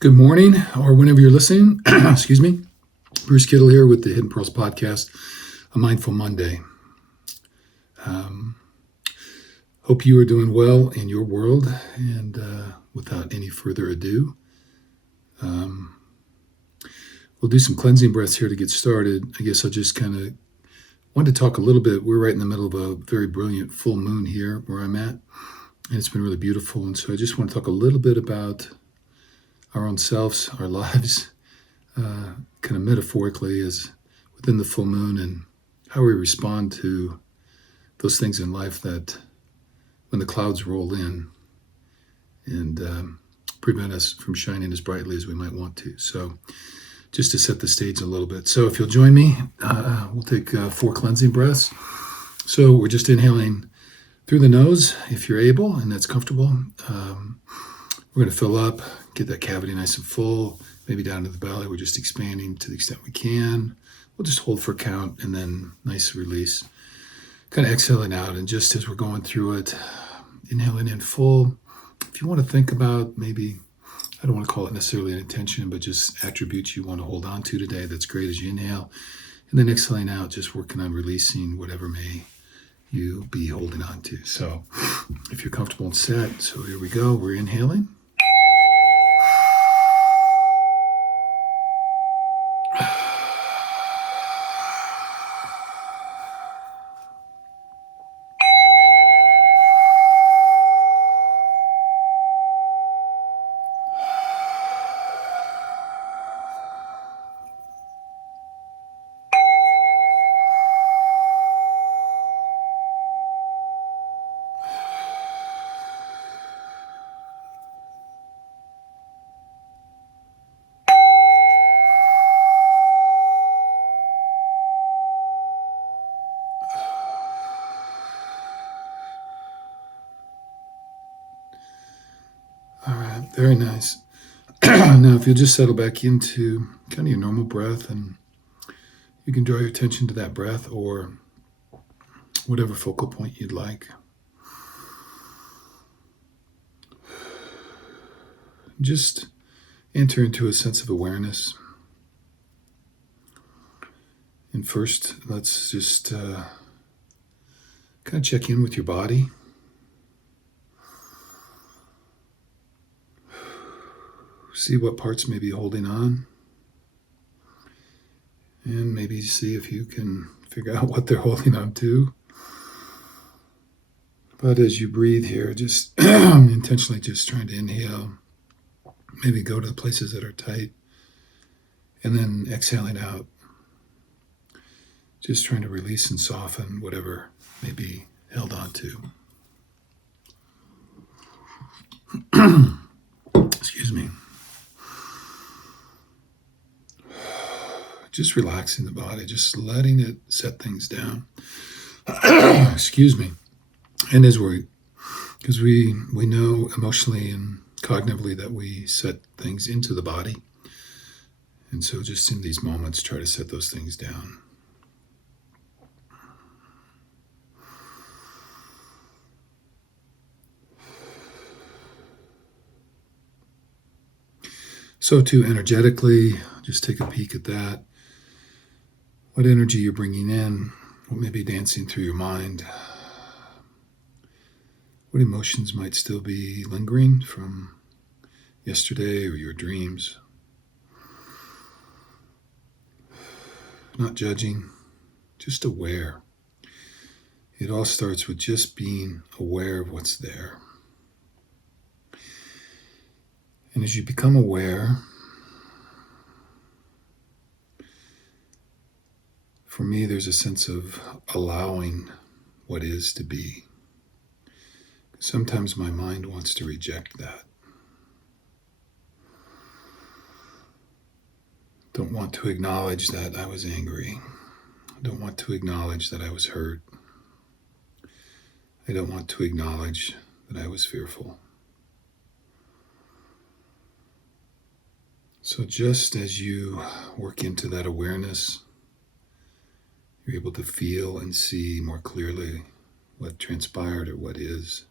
Good morning, or whenever you're listening. Excuse me. Bruce Kittle here with the Hidden Pearls Podcast, a Mindful Monday. Um, Hope you are doing well in your world. And without any further ado, um, we'll do some cleansing breaths here to get started. I guess I'll just kind of want to talk a little bit. We're right in the middle of a very brilliant full moon here where I'm at, and it's been really beautiful. And so I just want to talk a little bit about our own selves, our lives, kind of metaphorically as within the full moon, and how we respond to those things in life that when the clouds roll in and prevent us from shining as brightly as we might want to. So just to set the stage a little bit. So if you'll join me, we'll take 4 cleansing breaths. So we're just inhaling through the nose if you're able and that's comfortable. We're going to fill up, get that cavity nice and full, maybe down to the belly. We're just expanding to the extent we can. We'll just hold for a count and then nice release. Kind of exhaling out, and just as we're going through it, inhaling in full. If you want to think about maybe, I don't want to call it necessarily an intention, but just attributes you want to hold on to today, that's great as you inhale. And then exhaling out, just working on releasing whatever may you be holding on to. So if you're comfortable and set, so here we go. We're inhaling. All right, very nice. Now, if you'll just settle back into kind of your normal breath, and you can draw your attention to that breath or whatever focal point you'd like. Just enter into a sense of awareness. And first, let's just kind of check in with your body. See what parts may be holding on. And maybe see if you can figure out what they're holding on to. But as you breathe here, just intentionally just trying to inhale. Maybe go to the places that are tight. And then exhaling out. Just trying to release and soften whatever may be held on to. Excuse me. Just relaxing the body, just letting it set things down. Excuse me. And as because we know emotionally and cognitively that we set things into the body. And so just in these moments, try to set those things down. So to energetically, just take a peek at that. What energy you're bringing in, what may be dancing through your mind, what emotions might still be lingering from yesterday or your dreams. Not judging, just aware. It all starts with just being aware of what's there. And as you become aware, for me, there's a sense of allowing what is to be. Sometimes my mind wants to reject that. Don't want to acknowledge that I was angry. I don't want to acknowledge that I was hurt. I don't want to acknowledge that I was fearful. So just as you work into that awareness, you're able to feel and see more clearly what transpired or what is.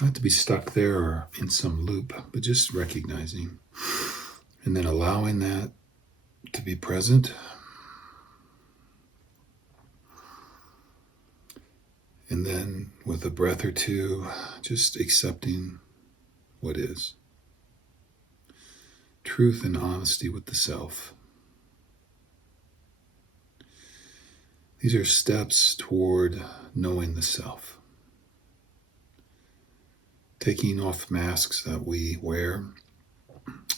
Not to be stuck there or in some loop, but just recognizing and then allowing that to be present. And then with a breath or two, just accepting what is. Truth and honesty with the self. These are steps toward knowing the self. Taking off masks that we wear,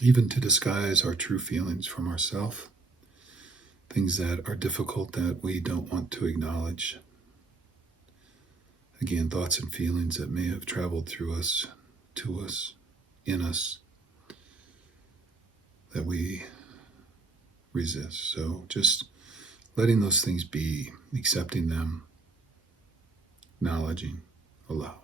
even to disguise our true feelings from ourselves. Things that are difficult that we don't want to acknowledge. Again, thoughts and feelings that may have traveled through us, to us, in us, that we resist. So just letting those things be, accepting them, acknowledging, allowing.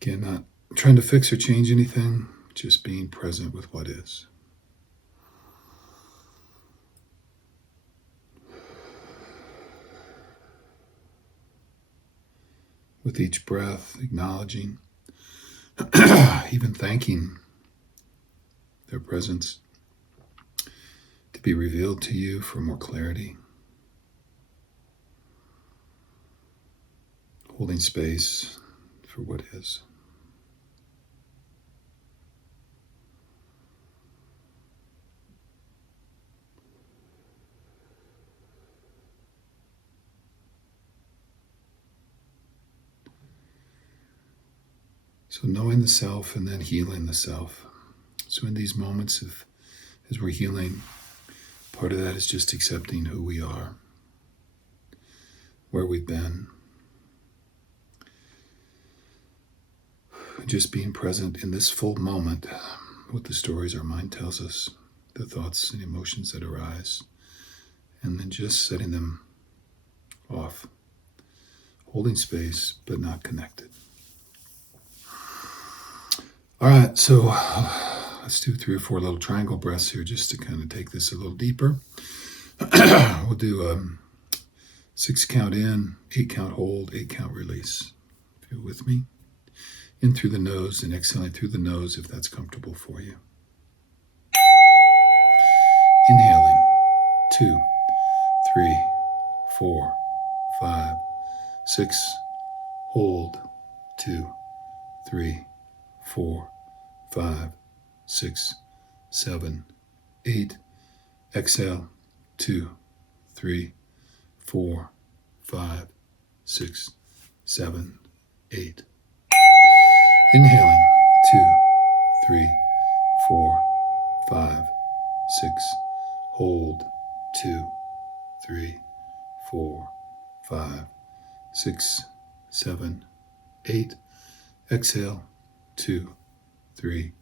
Again, not trying to fix or change anything, just being present with what is. With each breath, acknowledging, even thanking their presence to be revealed to you for more clarity. Holding space for what is. So knowing the self and then healing the self. So in these moments as we're healing, part of that is just accepting who we are, where we've been, just being present in this full moment with the stories our mind tells us, the thoughts and emotions that arise, and then just setting them off, holding space but not connected. All right, so let's do 3 or 4 little triangle breaths here just to kind of take this a little deeper. We'll do 6 count in, 8 count hold, 8 count release. If you're with me. In through the nose and exhaling through the nose if that's comfortable for you. Inhaling, 2, 3, 4, 5, 6. Hold, 2, 3, 4, 5, 6, 7, 8. Exhale, 2, 3, 4, 5, 6, 7, 8. Inhaling, 2, 3, 4, 5, 6. Hold, 2, 3, 4, 5, 6, 7, 8. Exhale, 2, 3,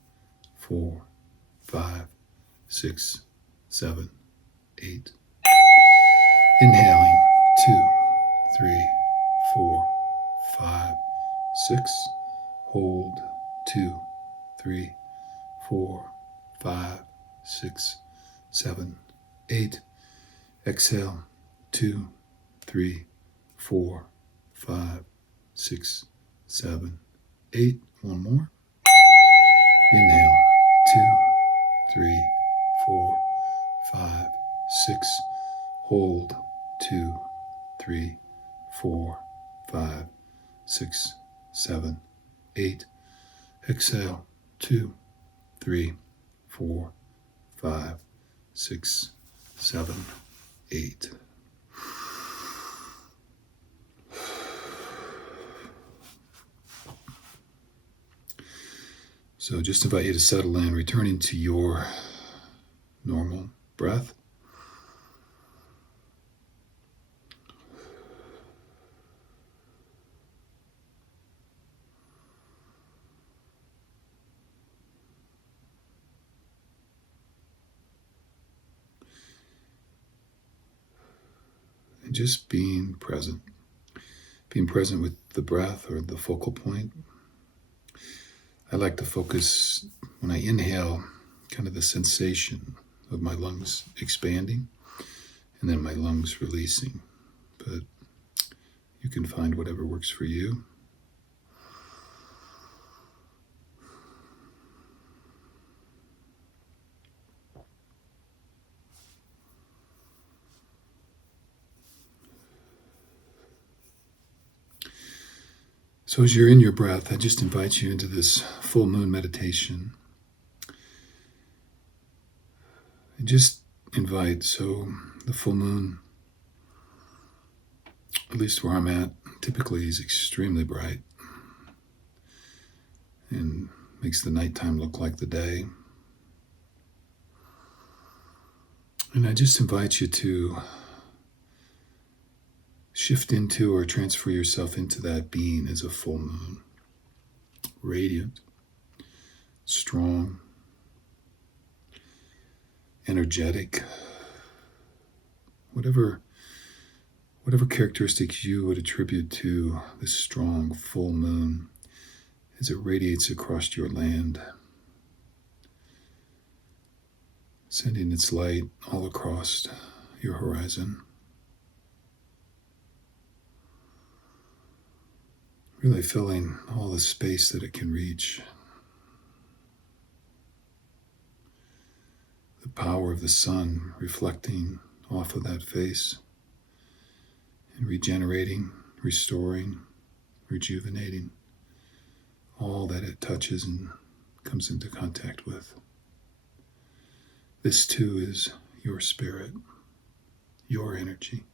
4, 5, 6, 7, 8. Inhaling, 2, 3, 4, 5, 6. Hold, 2, 3, 4, 5, 6, 7, 8. Exhale, 2, 3, 4, 5, 6, 7, 8. One more. Inhale, 2, 3, 4, 5, 6. Hold, 2, 3, 4, 5, 6, 7, 8. Exhale, 2, 3, 4, 5, 6, 7, 8. So just invite you to settle in, returning to your normal breath. And just being present with the breath or the focal point. I like to focus when I inhale kind of the sensation of my lungs expanding and then my lungs releasing. But you can find whatever works for you. So as you're in your breath, I just invite you into this full moon meditation. And just invite, so the full moon, at least where I'm at, typically is extremely bright and makes the nighttime look like the day. And I just invite you to shift into or transfer yourself into that being as a full moon. Radiant, strong, energetic, whatever characteristics you would attribute to this strong full moon as it radiates across your land, sending its light all across your horizon. Really filling all the space that it can reach. The power of the sun reflecting off of that face and regenerating, restoring, rejuvenating all that it touches and comes into contact with. This too is your spirit, your energy.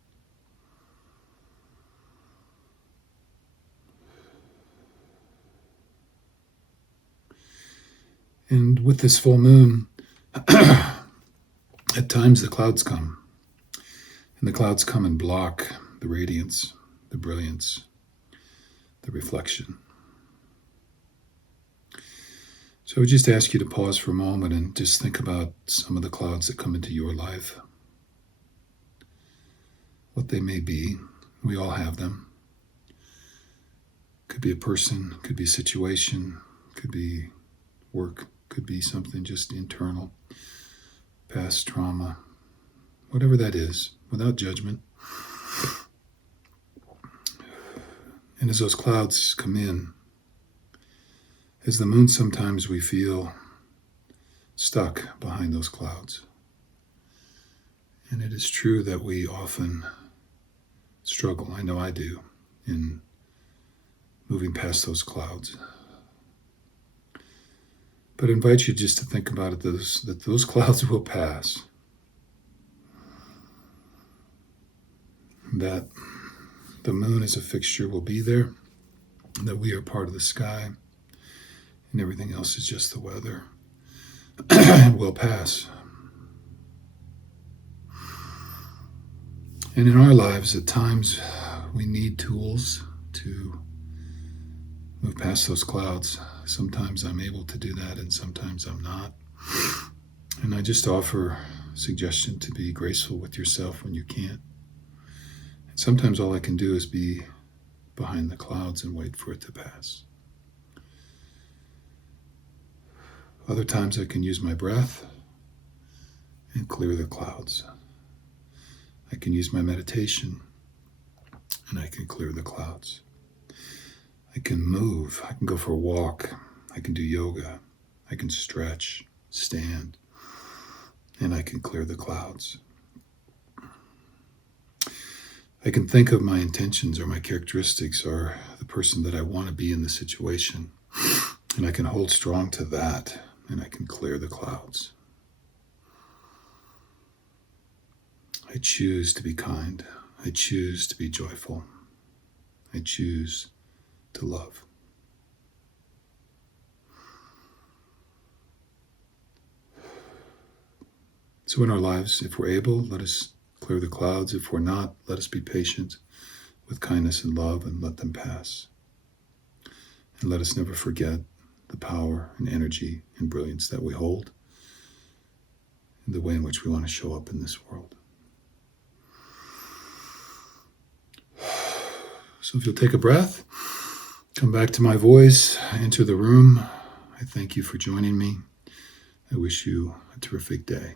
And with this full moon, at times the clouds come. And the clouds come and block the radiance, the brilliance, the reflection. So I would just ask you to pause for a moment and just think about some of the clouds that come into your life. What they may be. We all have them. Could be a person, could be a situation, could be work, could be something just internal, past trauma, whatever that is, without judgment. And as those clouds come in, as the moon, sometimes we feel stuck behind those clouds. And it is true that we often struggle, I know I do, in moving past those clouds. But I invite you just to think about it, that those clouds will pass. That the moon as a fixture will be there, that we are part of the sky, and everything else is just the weather. It will pass. And in our lives, at times, we need tools to move past those clouds. Sometimes I'm able to do that, and sometimes I'm not. And I just offer a suggestion to be graceful with yourself when you can't. And sometimes all I can do is be behind the clouds and wait for it to pass. Other times I can use my breath and clear the clouds. I can use my meditation and I can clear the clouds. I can move, I can go for a walk, I can do yoga, I can stretch, stand, and I can clear the clouds. I can think of my intentions or my characteristics or the person that I want to be in the situation, and I can hold strong to that, and I can clear the clouds. I choose to be kind. I choose to be joyful. I choose to love. So in our lives, if we're able, let us clear the clouds. If we're not, let us be patient with kindness and love and let them pass. And let us never forget the power and energy and brilliance that we hold and the way in which we want to show up in this world. So if you'll take a breath, come back to my voice, enter the room. I thank you for joining me. I wish you a terrific day.